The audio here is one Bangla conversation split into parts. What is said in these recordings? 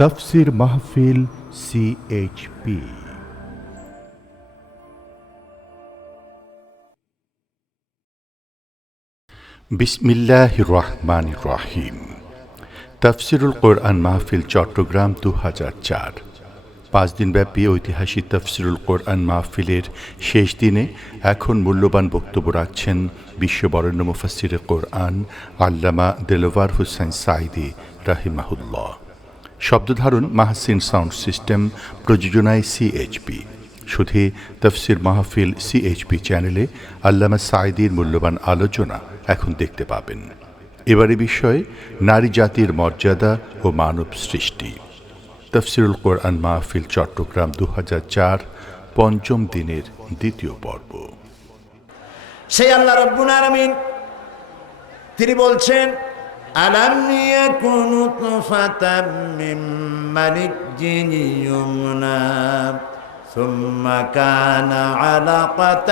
তফসির মাহফিল সিএইচপি বিসমিল্লাহ রহমান রহিম। তফসিরুল কোরআন মাহফিল, চট্টগ্রাম দু হাজার চার। পাঁচ দিনব্যাপী ঐতিহাসিক তফসিরুল কোরআন মাহফিলের শেষ দিনে এখন মূল্যবান বক্তব্য রাখছেন বিশ্ববরণ্য মুফাসির কোরআন আল্লামা দেলোয়ার হুসাইন সাইদি রাহিমাহুল্লাহ। শব্দধারণ মাহসিন সাউন্ড সিস্টেম, প্রযোজনায় সিএইচপি শুধু তফসির মাহফিল সিএইচপি চ্যানেলে আল্লামা সাইদির মূল্যবান আলোচনা এখন দেখতে পাবেন। এবারে বিষয়, নারী জাতির মর্যাদা ও মানব সৃষ্টি। তফসিরুল কোরআন মাহফিল চট্টগ্রাম দু পঞ্চম দিনের দ্বিতীয় পর্ব। সেই আল্লাহ রব্বুল আলামিন, তিনি বলছেন আলাম ইয়াকুনু তুফাতাম মিন মানিজ্জিন ইয়ুমনা ثم كان علقة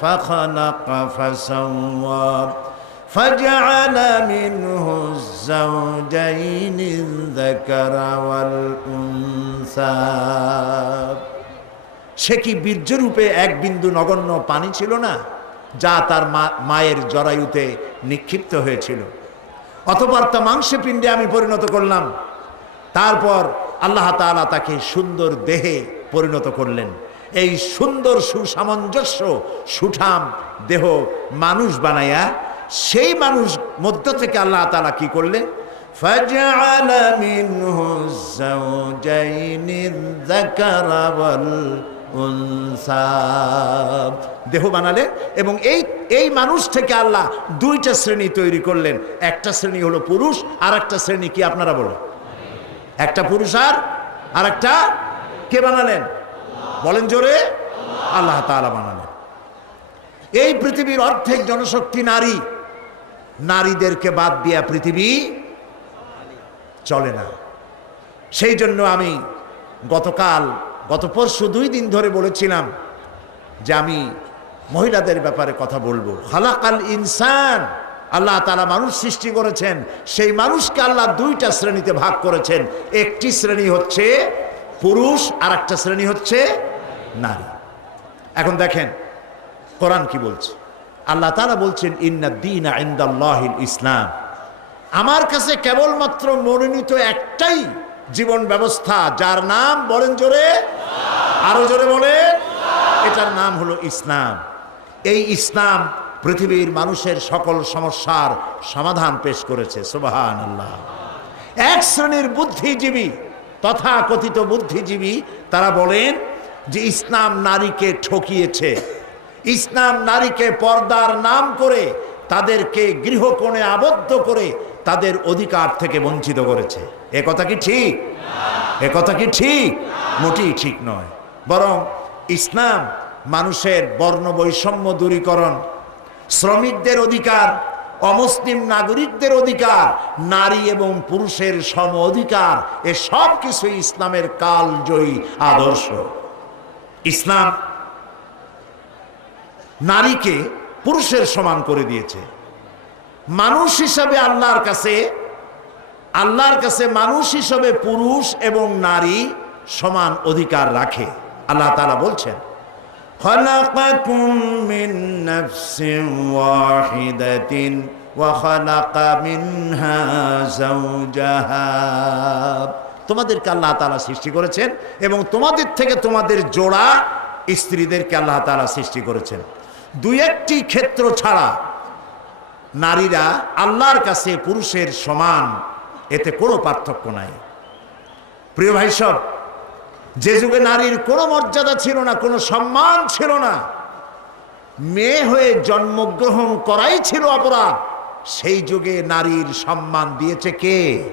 فخلق فسوى فجعل منه الزوجين الذكر والأنثى সে কি বীর্যরূপে এক বিন্দু নগণ্য পানি ছিল না যা তার মা- মায়ের জরায়ুতে নিক্ষিপ্ত হয়েছিল অতপর তা মাংসে পিণ্ডে আমি পরিণত করলাম তারপর আল্লাহ তাআলা তাকে সুন্দর দেহে পরিণত করলেন এই সুন্দর সুসামঞ্জস্য সুঠাম দেহ মানুষ বানাইয়া সেই মানুষ মধ্য থেকে আল্লাহ তাআলা কি করলেন فجعل منه الزوجين الذكر والأنثى দেহ বানালেন এবং এই এই মানুষ থেকে আল্লাহ দুইটা শ্রেণি তৈরি করলেন। একটা শ্রেণি হলো পুরুষ আর একটা শ্রেণি কি আপনারা বলেন? একটা পুরুষ আর আর একটা কে বানালেন? বলেন জোরে, আল্লাহ তাআলা বানালেন। এই পৃথিবীর অর্ধেক জনশক্তি নারী। নারীদেরকে বাদ দিয়া পৃথিবী চলে না। সেই জন্য আমি গতকাল গত পরশু দুই দিন ধরে বলেছিলাম যে আমি মহিলাদের ব্যাপারে কথা বলব। হালাকাল ইনসান, আল্লাহ তারা মানুষ সৃষ্টি করেছেন, সেই মানুষকে আল্লাহ দুইটা শ্রেণীতে ভাগ করেছেন। একটি শ্রেণি হচ্ছে পুরুষ আর একটা শ্রেণি হচ্ছে নারী। এখন দেখেন, কোরআন কি বলছে? আল্লাহ তারা বলছেন, ইন্না দিন ইন্দাল্লাহিল ইসলাম। আমার কাছে কেবলমাত্র মনোনীত একটাই জীবন ব্যবস্থা, যার নাম বলেন জোরে। আরও জোরে বলেন। এটার নাম হলো ইসলাম। এই ইসলাম পৃথিবীর মানুষের সকল সমস্যার সমাধান পেশ করেছে। সুবাহান আল্লাহ এক শ্রেণির বুদ্ধিজীবী তথা কথিত বুদ্ধিজীবী, তারা বলেন যে ইসলাম নারীকে ঠকিয়েছে। ইসলাম নারীকে পর্দার নাম করে তাদেরকে গৃহকোণে আবদ্ধ করে তাদের অধিকার থেকে বঞ্চিত করেছে। এ কথা কি ঠিক? এ কথা কি ঠিক? মোটেই ঠিক নয়। বরং ইসলাম, মানুষের বর্ণ বৈষম্য দূরীকরণ, শ্রমিকদের অধিকার, অমুসলিম নাগরিকদের অধিকার, নারী এবং পুরুষের সম অধিকার, এ সব কিছু ইসলামের কালজয়ী আদর্শ। ইসলাম নারীকে পুরুষের সমান করে দিয়েছে। মানুষ হিসাবে আল্লাহর কাছে আল্লাহর কাছে মানুষ হিসাবে পুরুষ এবং নারী সমান অধিকার রাখে আল্লাহ তাআলা বলছেন خلقكم من نفس واحدة وخلق منها زوجها তোমাদেরকে আল্লাহ তাআলা সৃষ্টি করেছেন এবং তোমাদের থেকে তোমাদের জোড়া স্ত্রীদেরকে আল্লাহ তাআলা সৃষ্টি করেছেন দুই একটি ক্ষেত্র ছাড়া নারীরা আল্লাহর কাছে পুরুষের সমান, এতে কোনো পার্থক্য নাই। প্রিয় ভাই সব, যে যুগে নারীর কোনো মর্যাদা ছিল না, কোনো সম্মান ছিল না, মেয়ে হয়ে জন্মগ্রহণ করাই ছিল অপরাধ। সেই যুগে নারীর সম্মান দিয়েছে কে?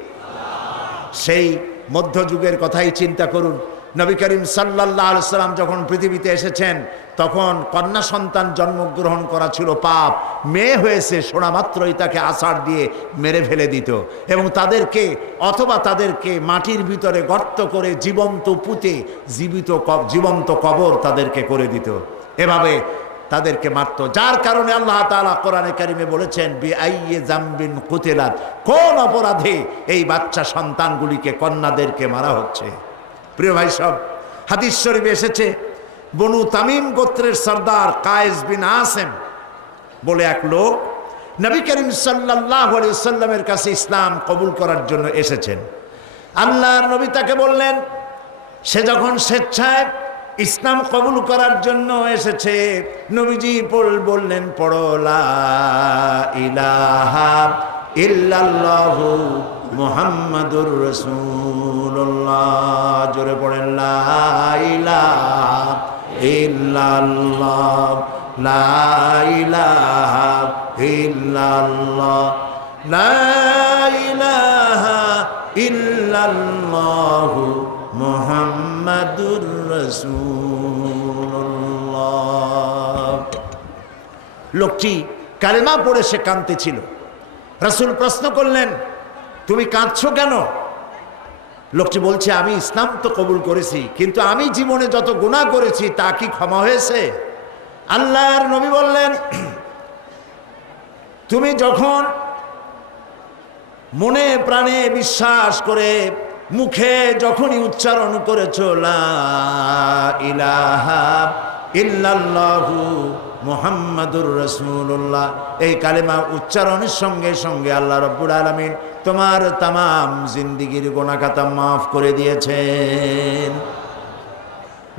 সেই মধ্যযুগের কথাই চিন্তা করুন। নবী করিম সাল্লাহ সাল্লাম যখন পৃথিবীতে এসেছেন, তখন কন্যা সন্তান জন্মগ্রহণ করা ছিল পাপ। মেয়ে হয়েছে শোনা মাত্রই তাকে আষাঢ় দিয়ে মেরে ফেলে দিত। এবং তাদেরকে অথবা তাদেরকে মাটির ভিতরে গর্ত করে জীবন্ত পুঁতে জীবিত জীবন্ত কবর তাদেরকে করে দিত। এভাবে তাদেরকে মারতো। যার কারণে আল্লাহ তাআলা কোরআনে কারিমে বলেছেন, বি আইয়ে জাম্বিন কুতিলাত। কোন অপরাধে এই বাচ্চা সন্তানগুলিকে কন্যাদেরকে মারা হচ্ছে? প্রিয় ভাই সব, হাদিস শরীফে এসেছে, বনু তামিম গোত্রের সর্দার কায়েস বিন আসেম বলে এক লোক নবী করিম সাল্লাহ সাল্লামের কাছে ইসলাম কবুল করার জন্য এসেছেন। আল্লাহর নবী তাকে বললেন, সে যখন স্বেচ্ছায় ইসলাম কবুল করার জন্য এসেছে, নবীজি বললেন পড়লা ইলাহা ইল্লাল্লাহু মুহাম্মাদুর রাসূলুল্লাহ। জোরে পড়েন মুহাম্মাদুর রাসূলুল্লাহ। লোকটি কালেমা পড়ে সে কাঁদতেছিল রাসূল প্রশ্ন করলেন তুমি কাঁদছো কেন? লোকটি বলছে, আমি ইসলাম তো কবুল করেছি, কিন্তু আমি জীবনে যত গুনাহ করেছি, তা কি ক্ষমা হয়েছে? আল্লাহর নবী বললেন, তুমি যখন মনে প্রাণে বিশ্বাস করে মুখে যখনই উচ্চারণ করেছ, লা ইলাহা ইল্লাল্লাহু মুহাম্মাদুর রাসূলুল্লাহ। এই কালেমা উচ্চারণের সঙ্গে সঙ্গে আল্লাহ রব্বুল আলামিন তোমার তামাম জিন্দিগির গোনাখাতা মাফ করে দিয়েছেন।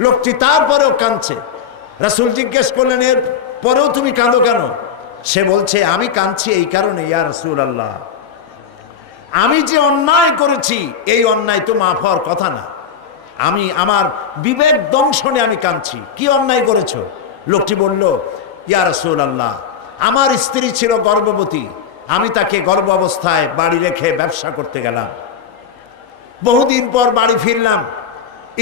লোকটি তারপরেও কাঁদছে। রাসূল জিজ্ঞেস করলেন, এর পরেও তুমি কাঁদো কেন? সে বলছে, আমি কাঁদছি এই কারণে, ইয়া রাসূল আল্লাহ আমি যে অন্যায় করেছি, এই অন্যায় তো মাফ হওয়ার কথা না। আমি, আমার বিবেক দংশনে আমি কাঁদছি। কি অন্যায় করেছ? লোকটি বলল, ইয়া রাসূল আল্লাহ আমার স্ত্রী ছিল গর্ভবতী, আমি তাকে গর্ভ অবস্থায় বাড়ি রেখে ব্যবসা করতে গেলাম। বহুদিন পর বাড়ি ফিরলাম।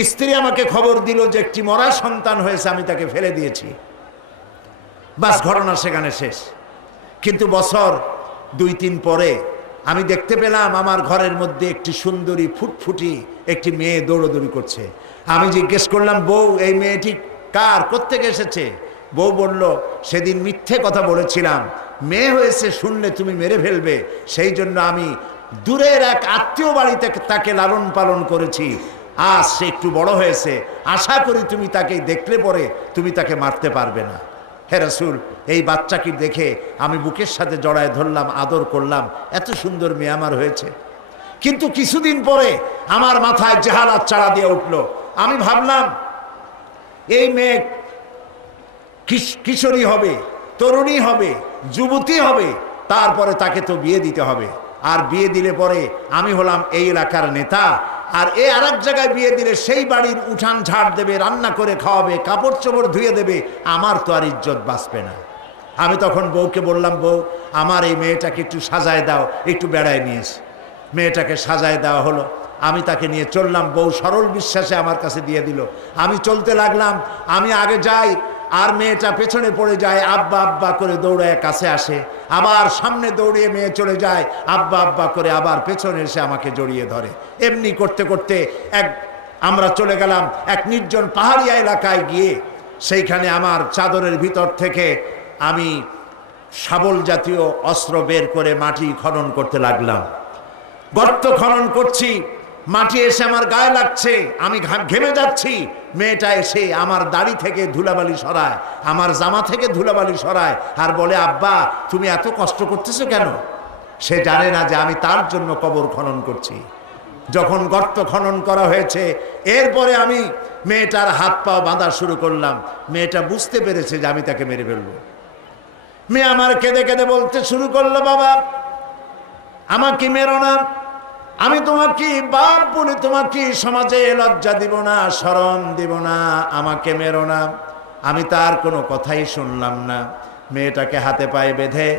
স্ত্রী আমাকে খবর দিল যে একটি মরা সন্তান হয়েছে, আমি তাকে ফেলে দিয়েছি। বাস, ঘটনা সেখানে শেষ। কিন্তু বছর দুই তিন পরে আমি দেখতে পেলাম, আমার ঘরের মধ্যে একটি সুন্দরী ফুটফুটি একটি মেয়ে দৌড়দৌড়ি করছে। আমি জিজ্ঞেস করলাম, বউ, এই মেয়েটি কার, কোত্থেকে এসেছে? বউ বলল, সেদিন মিথ্যে কথা বলেছিলাম। মেয়ে হয়েছে শুনলে তুমি মেরে ফেলবে। সেই জন্য আমি দূরের এক আত্মীয় বাড়িতে তাকে লালন পালন করেছি। আজ সে একটু বড় হয়েছে। আশা করি তুমি তাকে দেখলে পরে তুমি তাকে মারতে পারবে না। হে রসুল, এই বাচ্চাকে দেখে আমি বুকের সাথে জড়ায় ধরলাম, আদর করলাম। এত সুন্দর মেয়ে আমার হয়েছে। কিন্তু কিছুদিন পরে আমার মাথায় জেহালাত চাড়া দিয়ে উঠল। আমি ভাবলাম এই মেয়ে কিশোরী হবে, তরুণী হবে, যুবতী হবে, তারপরে তাকে তো বিয়ে দিতে হবে। আর বিয়ে দিলে পরে আমি হলাম এই এলাকার নেতা, আর এ আর জায়গায় বিয়ে দিলে সেই বাড়ির উঠান ঝাড় দেবে, রান্না করে খাওয়াবে, কাপড় চোপড় ধুয়ে দেবে, আমার তো আর ইজ্জত বাঁচবে না। আমি তখন বউকে বললাম, বউ, আমার এই মেয়েটাকে একটু সাজায় দাও, একটু বেড়ায় নিয়েছে মেয়েটাকে সাজায় দেওয়া হলো। আমি তাকে নিয়ে চললাম, বউ সরল বিশ্বাসে আমার কাছে দিয়ে দিল। আমি চলতে লাগলাম, আমি আগে যাই, আর মেয়েটা পেছনে পড়ে যায়, আব্বা আব্বা করে দৌড়ায় কাছে আসে। আবার সামনে দৌড়িয়ে মেয়ে চলে যায়, আব্বা আব্বা করে আবার পেছনে এসে আমাকে জড়িয়ে ধরে। এমনি করতে করতে এক, আমরা চলে গেলাম এক নির্জন পাহাড়িয়া এলাকায় গিয়ে, সেইখানে আমার চাদরের ভিতর থেকে আমি শাবল জাতীয় অস্ত্র বের করে মাটি খনন করতে লাগলাম। গর্ত খনন করছি মাটি এসে আমার গায়ে লাগছে, আমি ঘেমে যাচ্ছি। মেয়েটা এসে আমার দাড়ি থেকে ধুলাবালি সরায়, আমার জামা থেকে ধুলাবালি সরায় আর বলে, আব্বা, তুমি এত কষ্ট করতেছো কেন? সে জানে না যে আমি তার জন্য কবর খনন করছি। যখন গর্ত খনন করা হয়েছে, এরপরে আমি মেয়েটার হাত পা বাঁধা শুরু করলাম। মেয়েটা বুঝতে পেরেছে যে আমি তাকে মেরে ফেলব। মেয়ে আমার কেঁদে কেঁদে বলতে শুরু করল, বাবা, আমাকে মেরো না। আমি তোমাকে বাপ বলে তোমাকে সমাজে লজ্জা দিব না, শরম দিব না, আমাকে মেরো না? আমি তার কোনো কথাই শুনলাম না। মেয়েটাকে হাতে পায়ে বেঁধে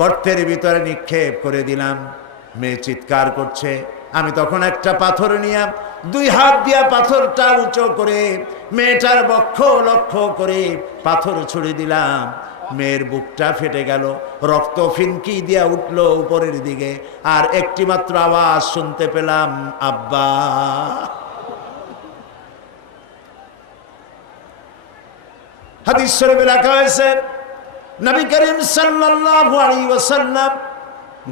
গর্তের ভিতরে নিক্ষেপ করে দিলাম। মেয়ে চিৎকার করছে। আমি তখন একটা পাথর নিয়ে দুই হাত দিয়া পাথরটা উঁচু করে মেয়েটার বক্ষ লক্ষ্য করে পাথর ছুড়ে দিলাম। মেয়ের বুকটা ফেটে গেল। রক্ত ফিনকি দিয়া উঠল উপরের দিকে। আর একটি মাত্র আওয়াজ শুনতে পেলাম, আব্বা। হাদিস শরীফে হয়েছে, নবী করিম সাল্লাল্লাহু আলাইহি ওয়াসাল্লাম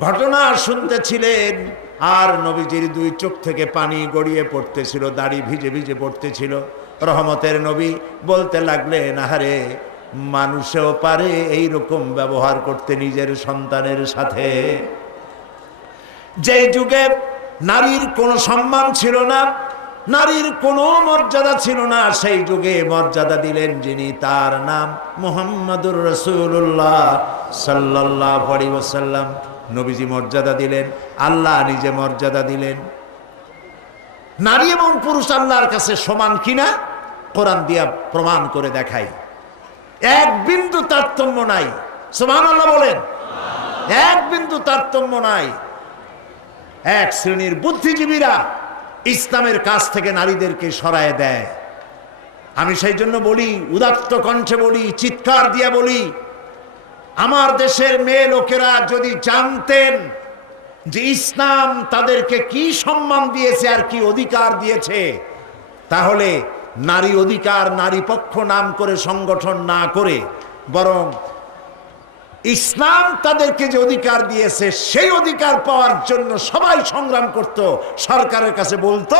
ঘটনা শুনতেছিলেন, আর নবীজির দুই চোখ থেকে পানি গড়িয়ে পড়তেছিল, দাড়ি ভিজে ভিজে পড়তেছিল। রহমতের নবী বলতে লাগলেন, আহারে মানুষেও পারে এই রকম ব্যবহার করতে নিজের সন্তানের সাথে। যে যুগে নারীর কোনো সম্মান ছিল না, নারীর কোনো মর্যাদা ছিল না, সেই যুগে মর্যাদা দিলেন যিনি তার নাম মোহাম্মদুর রসুল্লাহ সাল্লাহ ওসাল্লাম নবীজি মর্যাদা দিলেন, আল্লাহ নিজে মর্যাদা দিলেন। নারী এবং পুরুষ আল্লাহর কাছে সমান কিনা, কোরআন দিয়া প্রমাণ করে দেখাই। এক বিন্দু তারতম্য নাই। সমান আল্লাহ বলেন। এক বিন্দু তারতম্য নাই। এক শ্রেণির বুদ্ধিজীবীরা ইসলামের কাছ থেকে নারীদেরকে সরায় দেয়। আমি সেই জন্য বলি, উদাত্ত কণ্ঠে বলি, চিৎকার দিয়ে বলি, আমার দেশের মেয়ে লোকেরা যদি জানতেন যে ইসলাম তাদেরকে কি সম্মান দিয়েছে আর কি অধিকার দিয়েছে, তাহলে নারী অধিকার, নারী পক্ষ নাম করে, সংগঠন না করে, বরং ইসলাম তাদেরকে যে অধিকার দিয়েছে, সেই অধিকার পাওয়ার জন্য সবাই সংগ্রাম করত। সরকারের কাছে বলতো,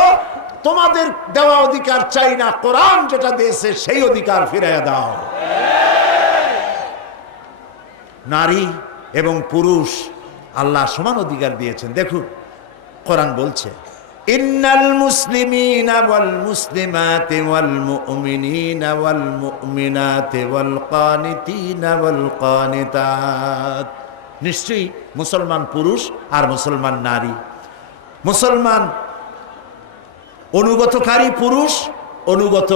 তোমাদের দেওয়া অধিকার চাই না, কোরআন যেটা দিয়েছে, সেই অধিকার ফিরিয়ে দাও। নারী এবং পুরুষ, আল্লাহ সমান অধিকার দিয়েছেন। দেখুন, কোরআন বলছে ইন্নাল মুসলিমিনা ওয়াল মুসলিমাতি ওয়াল মুমিনিনা ওয়াল মুমিনাতি ওয়াল কানিতিনা ওয়াল কানিতাত। নিশ্চয়ই মুসলমান পুরুষ আর মুসলমান নারী। মুসলমান অনুগতকারী পুরুষ, অনুগত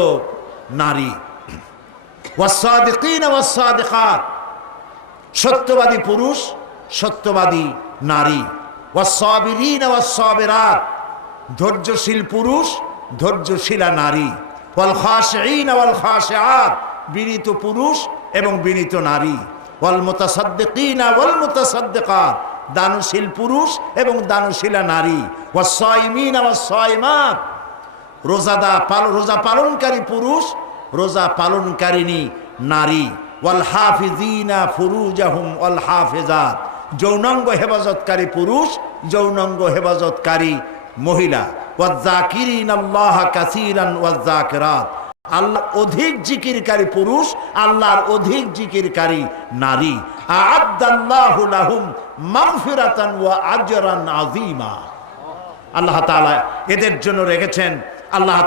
নারী। ওয়াসাদিকিনা ওয়াসাদিকাত সত্যবাদী পুরুষ, সত্যবাদী নারী। ওয়াসাবিরিন ওয়াসাবিরাত ধৈর্যশীল পুরুষ, ধৈর্যশীলা নারী। ওয়াল খাশঈন ওয়াল খাশিআত, বিনীত পুরুষ এবং বিনীত নারী। ওয়াল মুতাসাদ্দিকিনা ওয়াল মুতাসাদ্দিকাত, দানশীল পুরুষ এবং দানশীলা নারী। ওয়াসাইমিন ওয়াসাইমাত রোজাদা পাল, রোজা পালনকারী পুরুষ, রোজা পালনকারিনী নারী। ওয়াল হাফিজিনা ফুরুজাহুম ওয়াল হাফিজাত যৌনাঙ্গ হেফাজতকারী পুরুষ, যৌনাঙ্গ হেফাজতকারী মহিলা আল্লাহ অধিক জিকিরকারী পুরুষ, আল্লাহর অধিক জিকিরকারী নারী। আল্লাহ এদের জন্য রেখেছেন, আল্লাহ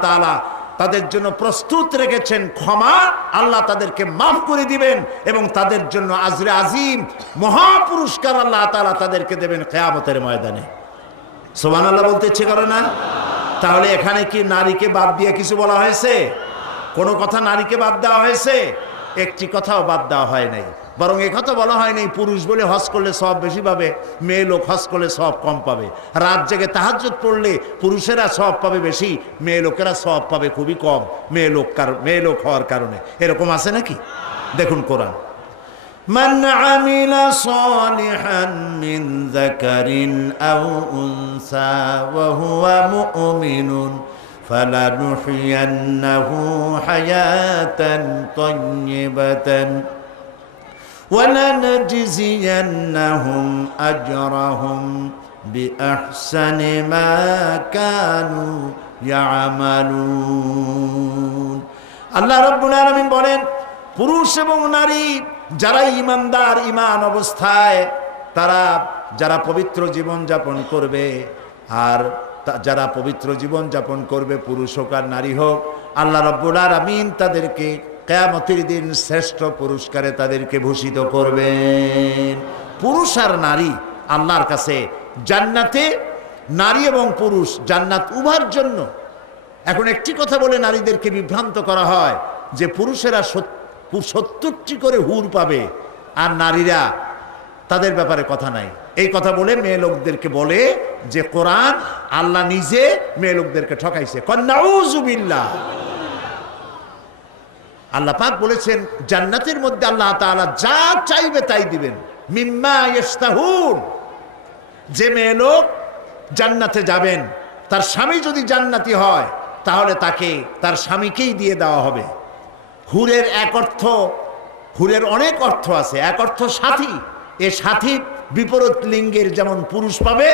তাদের জন্য প্রস্তুত রেখেছেন ক্ষমা, আল্লাহ তাদেরকে মাফ করে দিবেন এবং তাদের জন্য আজরে আজিম, মহাপুরস্কার আল্লাহ তাআলা তাদেরকে দেবেন কেয়ামতের ময়দানে। সোমান আল্লাহ বলতে ইচ্ছে করে না? তাহলে এখানে কি নারীকে বাদ দিয়ে কিছু বলা হয়েছে? কোনো কথা নারীকে বাদ দেওয়া হয়েছে? একটি কথাও বাদ দেওয়া হয় নাই। বরং কথা বলা হয় নাই, পুরুষ বলে হজ করলে সব বেশি পাবে, মেয়ে লোক হজ করলে সব কম পাবে। রাত জেগে তাহাজ্জুদ পড়লে পুরুষেরা সব পাবে বেশি, মেয়ে লোকেরা সব পাবে খুবই কম, মেয়ে লোক কার- মেয়ে লোক হওয়ার কারণে। এরকম আছে নাকি? দেখুন কোরআন। من عمل صالحا من ذكر أو أنثى وهو مؤمن فلنحيينه حياة طيبة ولنجزينهم أجرهم بأحسن ما كانوا يعملون আল্লাহ রব্বুল আলামিন বলেন পুরুষ এবং নারী যারা ইমানদার, ইমান অবস্থায়, তারা যারা পবিত্র জীবন যাপন করবে, আর যারা পবিত্র জীবন যাপন করবে, পুরুষ হোক আর নারী হোক, আল্লাহ রব্বুল আমিন তাদেরকে কেয়ামতের দিন শ্রেষ্ঠ পুরস্কারে তাদেরকে ভূষিত করবেন। পুরুষ আর নারী আল্লাহর কাছে জান্নাতে, নারী এবং পুরুষ জান্নাত উভার জন্য। এখন একটি কথা বলে নারীদেরকে বিভ্রান্ত করা হয় যে পুরুষেরা সত্তরটি করে হুর পাবে, আর নারীরা তাদের ব্যাপারে কথা নাই। এই কথা বলে মেয়ে লোকদেরকে বলে যে, কোরআন আল্লাহ নিজে মেয়ে লোকদেরকে ঠকাইছে। কন্যাউজুবিল্লাহ আল্লাহ পাক বলেছেন, জান্নাতের মধ্যে আল্লাহ তাআলা যা চাইবে তাই দিবেন। মিম্মা ইস্তাহুন যে মেয়ে লোক জান্নাতে যাবেন, তার স্বামী যদি জান্নাতি হয়, তাহলে তাকে তার স্বামীকেই দিয়ে দেওয়া হবে। হুরের এক অর্থ, হুরের অনেক অর্থ আছে। এক অর্থ সাথী। এ সাথী বিপরীত লিঙ্গের যেমন পুরুষ পাবে,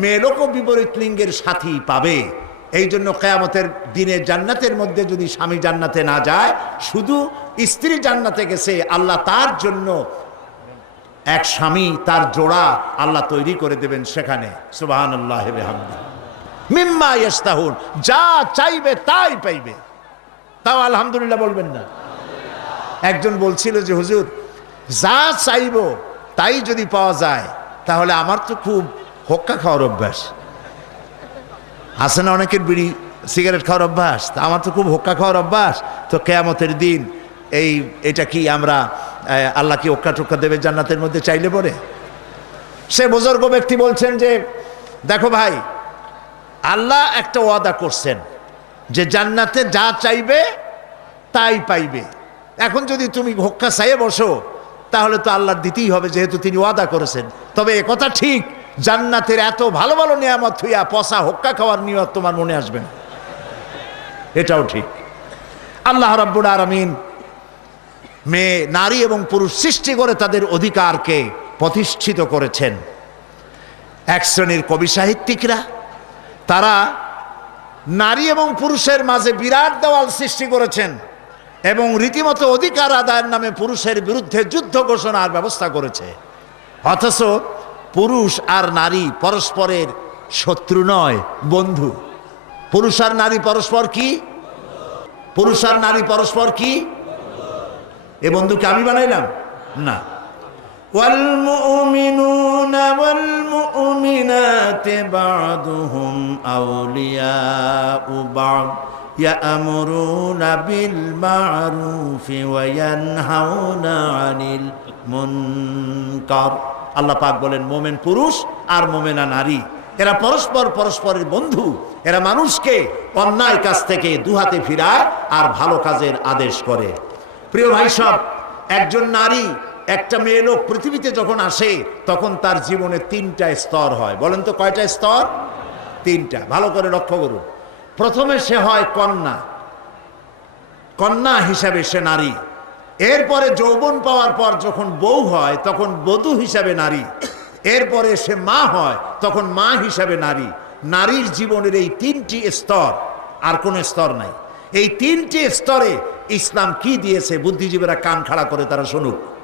মেয়ে লোকও বিপরীত লিঙ্গের সাথী পাবে। এই জন্য কেয়ামতের দিনে জান্নাতের মধ্যে যদি স্বামী জান্নাতে না যায়, শুধু স্ত্রী জান্নাতে গেছে, আল্লাহ তার জন্য এক স্বামী, তার জোড়া আল্লাহ তৈরি করে দেবেন সেখানে। সুবাহান আল্লাহ মিম্মা ইস্তাহুন যা চাইবে তাই পাইবে। তাও আলহামদুলিল্লাহ বলবেন না। একজন বলছিল যে, হুজুর, যা চাইব তাই যদি পাওয়া যায়, তাহলে আমার তো খুব হক্কা খাওয়ার অভ্যাস। আছে না অনেকের বিড়ি, সিগারেট খাওয়ার অভ্যাস? তা আমার তো খুব হোক্কা খাওয়ার অভ্যাস। তো কেয়ামতের দিন এই, এটা কি আমরা আল্লাহ কি ওক্কা টোক্কা দেবে জান্নাতের মধ্যে চাইলে পরে? সে বুজুর্গ ব্যক্তি বলছেন যে, দেখো ভাই, আল্লাহ একটা ওয়াদা করছেন। যে জান্নাতে যা চাইবে, তাই পাইবে। এখন যদি তুমি হোক্কা চাইয়ে বসো, তাহলে তো আল্লাহর দিতেই হবে, যেহেতু তিনি ওয়াদা করেছেন। তবে কথা ঠিক, জান্নাতের এত ভালো ভালো নিয়ামত হইয়া পচা হোক্কা খাওয়ার নিয়ত তোমার মনে আসবে না। এটাও ঠিক। আল্লাহ রাব্বুল আরামিন মেয়ে, নারী এবং পুরুষ সৃষ্টি করে তাদের অধিকারকে প্রতিষ্ঠিত করেছেন। এক শ্রেণির কবি সাহিত্যিকরা, তারা নারী এবং পুরুষের মাঝে বিরাট দেওয়াল সৃষ্টি করেছেন এবং রীতিমতো অধিকার আদায়ের নামে পুরুষের বিরুদ্ধে যুদ্ধ ঘোষণার ব্যবস্থা করেছে। অথচ পুরুষ আর নারী পরস্পরের শত্রু নয়, বন্ধু। পুরুষ আর নারী পরস্পর কি? পুরুষ আর নারী পরস্পর কি? এ বন্ধুকে আমি বানাইলাম? না। والمؤمنون والمؤمنات بعضهم أولياء بعض يأمرون بالمعروف وينهون عن المنكر আল্লাহ পাক বলেন মোমেন পুরুষ আর মোমেনা নারী এরা পরস্পর পরস্পরের বন্ধু এরা মানুষকে অন্যায় কাজ থেকে দুহাতে ফিরায় আর ভালো কাজের আদেশ করে প্রিয় ভাই সব একজন নারী একটা মেয়ে লোক পৃথিবীতে যখন আসে, তখন তার জীবনে তিনটা স্তর হয়। বলেন তো কয়টা স্তর? তিনটা। ভালো করে লক্ষ্য করুন। প্রথমে সে হয় কন্যা। কন্যা হিসাবে সে নারী। এরপরে যৌবন পাওয়ার পর যখন বউ হয়, তখন বধূ হিসাবে নারী। এরপরে সে মা হয়, তখন মা হিসাবে নারী। নারীর জীবনের এই তিনটি স্তর, আর কোনো স্তর নাই। এই তিনটি স্তরে ইসলাম কি দিয়েছে, বুদ্ধিজীবীরা কান খাড়া করে তারা শুনুক।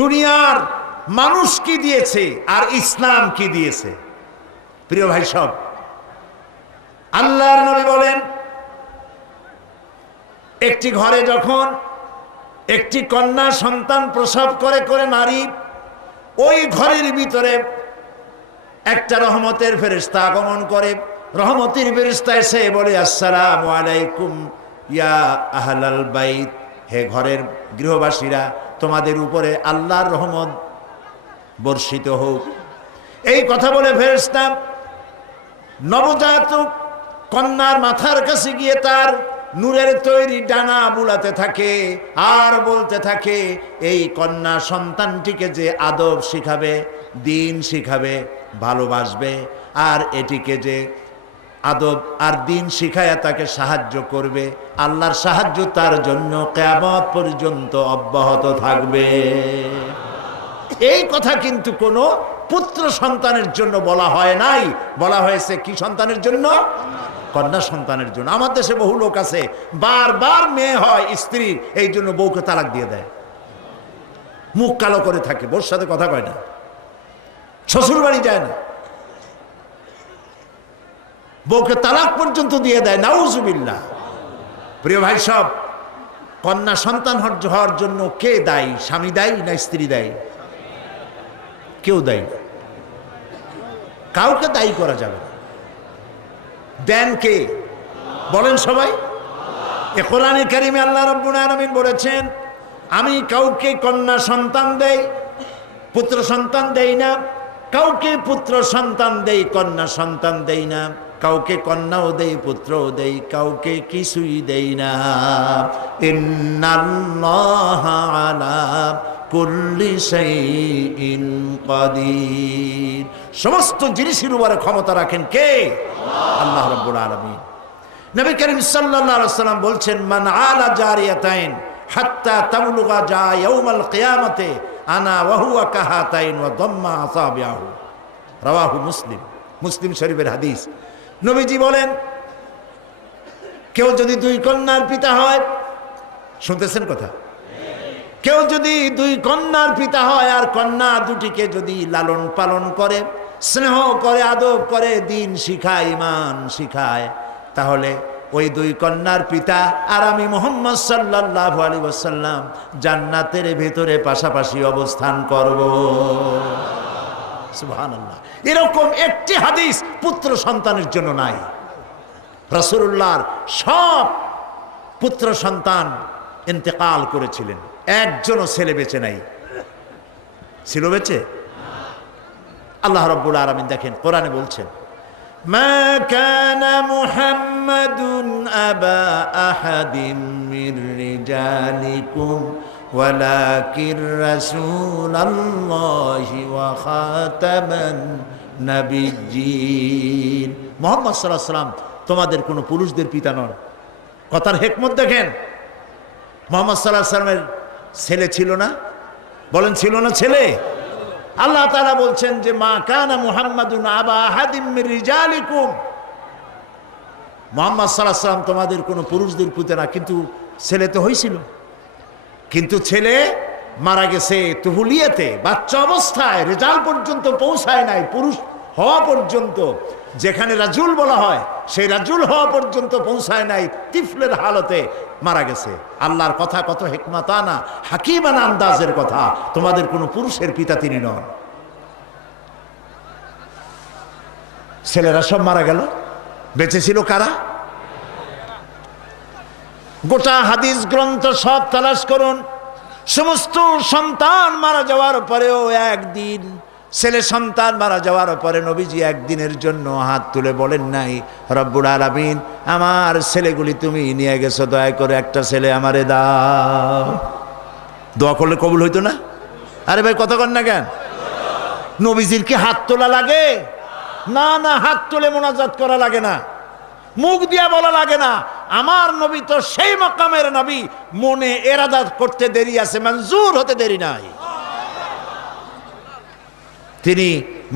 দুনিয়ার মানুষ কি দিয়েছে আর ইসলাম কি দিয়েছে? প্রিয় ভাই সব, আল্লাহর নবী বলেন, একটি ঘরে যখন একটি কন্যা সন্তান প্রসব করে করে নারী, ওই ঘরের ভিতরে একটা রহমতের ফেরিস্তা আগমন করে। রহমতের ফেরিস্তা এসে বলে, আসসালামু আলাইকুম ইয়া আহলাল বাইত। হে ঘরের গৃহবাসীরা তোমাদের উপরে আল্লাহর রহমত বর্ষিত হোক। এই কথা বলে ফেরিস্তা নবজাতক কন্যার মাথার কাছে গিয়ে তার নূরের তৈরি ডানা বুলাতে থাকে আর বলতে থাকে, এই কন্যা সন্তানটিকে যে আদব শিখাবে, দিন শিখাবে, ভালোবাসবে, আর এটিকে যে আদব আর দিন শিখায়া তাকে সাহায্য করবে। আল্লাহর সাহায্য তার জন্য কেয়ামত পর্যন্ত অব্যাহত থাকবে। এই কথা কিন্তু কোনো পুত্র সন্তানের জন্য বলা হয় নাই। বলা হয়েছে কি সন্তানের জন্য? কন্যা সন্তানের জন্য। আমার দেশে বহু লোক আছে, বারবার মেয়ে হয় স্ত্রী, এই জন্য বউকে তালাক দিয়ে দেয়। মুখ কালো করে থাকে বোর সাথে কথা কয় না। শ্বশুর বাড়ি যায় না। বউকে তালাক পর্যন্ত দিয়ে দেয়, নাউজুবিল্লাহ। প্রিয় ভাই সব, কন্যা সন্তান হওয়ার জন্য কে দায়ী? স্বামী দায়ী না স্ত্রী দায়ী? কেউ দায়ী কাউকে দায়ী করা যাবে দেন কে? বলেন সবাই। এ কোরআনে কারিমে আল্লাহ রব্বুল আলামিন বলেছেন, আমি কাউকে কন্যা সন্তান দেই, পুত্র সন্তান দেই না। কাউকে পুত্র সন্তান দেই, কন্যা সন্তান দেই না। কাউকে কন্যাও দেই, পুত্রও দেই, কাউকে কিছুই দেই না। ইন্নাল্লাহা আলা কুল্লি শাইইন কাদির। সমস্ত জিনিসের উপরে ক্ষমতা রাখেন কে? আল্লাহ রাব্বুল আলামিন। নবী করিম সাল্লাল্লাহু সাল্লাম বলছেন, মান আলা জারিয়াতাইন হাত্তা তাবলুগা যা ইয়াউমাল কিয়ামতে আনা ওয়াহুয়া কাহাতাইন ওয়া দাম্মা আসাবিয়াহু রাওয়াহু মুসলিম। মুসলিম শরীফের হাদিস। নবীজি বলেন, কেউ যদি দুই কন্যার পিতা হয়, শুনতেছেন কথা? কেউ যদি দুই কন্যার পিতা হয় আর কন্যা দুটিকে যদি লালন পালন করে, স্নেহ করে, আদব করে, দিন শিখায়, ইমান শিখায়, তাহলে ওই দুই কন্যার পিতা আর আমি মোহাম্মদ সাল্লাহ আলী ওসাল্লাম জান্নাতের ভেতরে পাশাপাশি অবস্থান করব। সুবহানাল্লাহ। এরকম একটি হাদিস পুত্র সন্তানের জন্য নাই রসুল্লাহর সব পুত্র সন্তান ইন্তেকাল করেছিলেন একজনও ছেলে বেঁচে নাই ছিল বেঁচে আল্লাহ রব্বুল আলমিন দেখেন কোরআনে বলছেন ما كان محمد أبا أحد من رجالكم ولكن رسول الله وخاتم النبيين মোহাম্মদ সাল্লাহ সাল্লাম তোমাদের কোনো পুরুষদের পিতা নন কথার হেকমত দেখেন মোহাম্মদ সাল্লাহ সাল্লামের ছেলে ছিল না বলেন ছিল না ছেলে আল্লাহ তাআলা বলছেন যে মা কানা মুহাম্মাদুন আবা আহাদিম মির রিজালিকুম মোহাম্মদ সাল্লাহ সাল্লাম তোমাদের কোনো পুরুষদের পিতা না কিন্তু ছেলে তো হয়েছিল কিন্তু ছেলে মারা গেছে তুহুলিয়াতে, বাচ্চা অবস্থায় রেজাল্ট পর্যন্ত পৌঁছায় নাই, পুরুষ হওয়া পর্যন্ত। যেখানে রাজুল বলা হয়, সেই রাজুল হওয়া পর্যন্ত পৌঁছায় নাই, তিফলের হালতে মারা গেছে। আল্লাহর কথা কত হেকমাতানা, হাকিমানা আন্দাজের কথা। তোমাদের কোনো পুরুষের পিতা তিনি নন। ছেলেরা সব মারা গেল। বেঁচে ছিল কারা? গোটা হাদিস গ্রন্থ সব তালাশ করুন। সমস্ত সন্তান মারা যাওয়ার পরেও একদিন, ছেলে সন্তান মারা যাওয়ার পরে নবীজি একদিনের জন্য হাত তুলে বলেন নাই, রব্বুল আলামিন, আমার ছেলেগুলি তুমি নিয়ে গেছো, দয়া করে একটা ছেলে আমারে দাও। দোয়া করলে কবুল হইতো না? আরে ভাই, কথা কন না কেন? নবীজির কি হাত তোলা লাগে? না না, হাত তুলে মোনাজাত করা লাগে না। মুখ দিয়া বলা লাগে না। আমার নবী তো সেই মকামের নবী। মনে এরাদা করতে দেরি আছে, মঞ্জুর হতে দেরি নাই। তিনি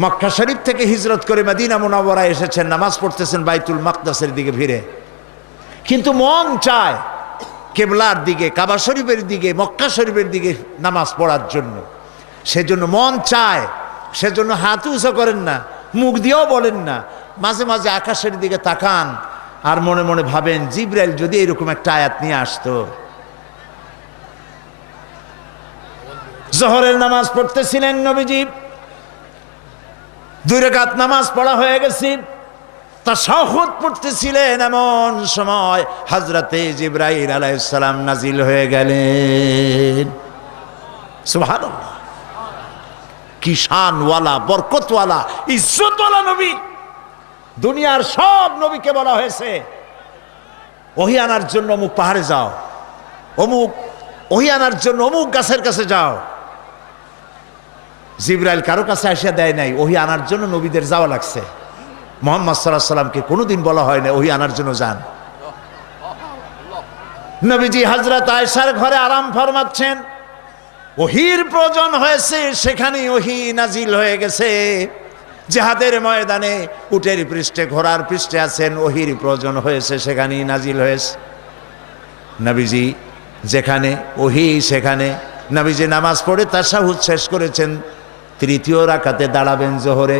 মক্কা শরীফ থেকে হিজরত করে মদিনা মুনাওয়ারা এসেছেন, নামাজ পড়তেছেন বাইতুল মাকদাসের দিকে ফিরে। কিন্তু মন চায় কেবলার দিকে, কাবা শরীফের দিকে, মক্কা শরীফের দিকে নামাজ পড়ার জন্য। সেজন্য মন চায়, সেজন্য হাত উঁচু করেন না, মুখ দিয়েও বলেন না। মাঝে মাঝে আকাশের দিকে তাকান আর মনে মনে ভাবেন, জিব্রাইল যদি এরকম একটা আয়াত নিয়ে আসতো। জহরের নামাজ পড়তেছিলেন নবীজি। দুই রেখাত নামাজ পড়া হয়ে গেছে। তা সাহত পড়তেছিলেন এমন সময় হজরতে জিব্রাইল আলাইসালাম নাজিল হয়ে গেলেন। সুবহানাল্লাহ। কি শানওয়ালা বরকতওয়ালা, ইজ্জতওয়ালা নবী। দুনিয়ার সব নবীকে বলা হয়েছে। ওহি আনার জন্য অমুক পাহাড়ে যাও। অমুক ওহি আনার জন্য অমুক গাছের কাছে যাও। জিব্রাইল কারও কাছে আসিয়া দেয় নাই, ওহি আনার জন্য নবীদের যাওয়া লাগছে। মোহাম্মদ সাল্লাহ সাল্লামকে কোনোদিন বলা হয় না ওহি আনার জন্য যান। নবীজি হাজরত আয়সার ঘরে আরাম ফরমাচ্ছেন। ওহির প্রয়োজন হয়েছে সেখানে ওহি নাজিল হয়ে গেছে। জেহাদের ময়দানে উটের পৃষ্ঠে ঘোড়ার পৃষ্ঠে আছেন ওহির প্রয়োজন হয়েছে সেখানেই নাজিল হয়েছে নবীজি যেখানে ওহি সেখানে নবীজি নামাজ পড়ে তাসাহুদ শেষ করেছেন তৃতীয় রাখাতে দাঁড়াবেন জোহরে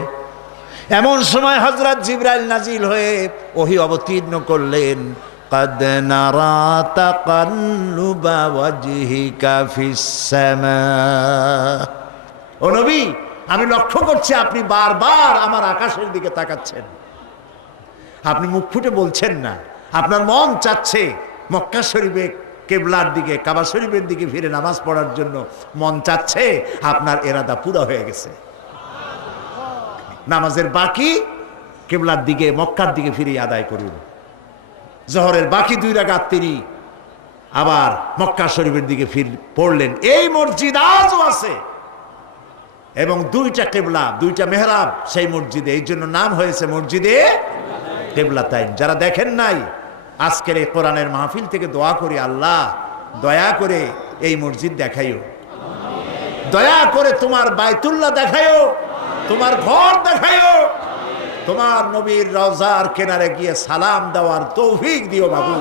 এমন সময় হজরত জিব্রাইল নাজিল হয়ে ওহি অবতীর্ণ করলেন قد نرى تقلب وجهك في السماء ও নবী আমি লক্ষ্য করছি আপনি বারবার আমার আকাশের দিকে তাকাচ্ছেন। আপনি মুখ ফুটে বলছেন না। আপনার মন চাচ্ছে মক্কা শরীফে কেবলার দিকে, কাবা শরীফের দিকে ফিরে নামাজ পড়ার জন্য। মন চাচ্ছে আপনার এরাদা পুরো হয়ে গেছে। নামাজের বাকি কেবলার দিকে, মক্কার দিকে ফিরে আদায় করুন। জহরের বাকি দুই রাগাত তিনি আবার মক্কা শরীফের দিকে ফির পড়লেন। এই মসজিদ আজও আছে। এবং দুইটা কেবলা, দুইটা মেহরাব সেই মসজিদে। এই জন্য নাম হয়েছে মসজিদে কেবলা তাইন। যারা দেখেন নাই, আজকের এই কোরআনের মাহফিল থেকে দোয়া করি আল্লাহ, দয়া করে এই মসজিদ দেখাইও। দয়া করে তোমার বাইতুল্লাহ দেখাইও, তোমার ঘর দেখাইও, তোমার নবীর রওজার কেনারে গিয়ে সালাম দেওয়ার তৌফিক দিও বাবু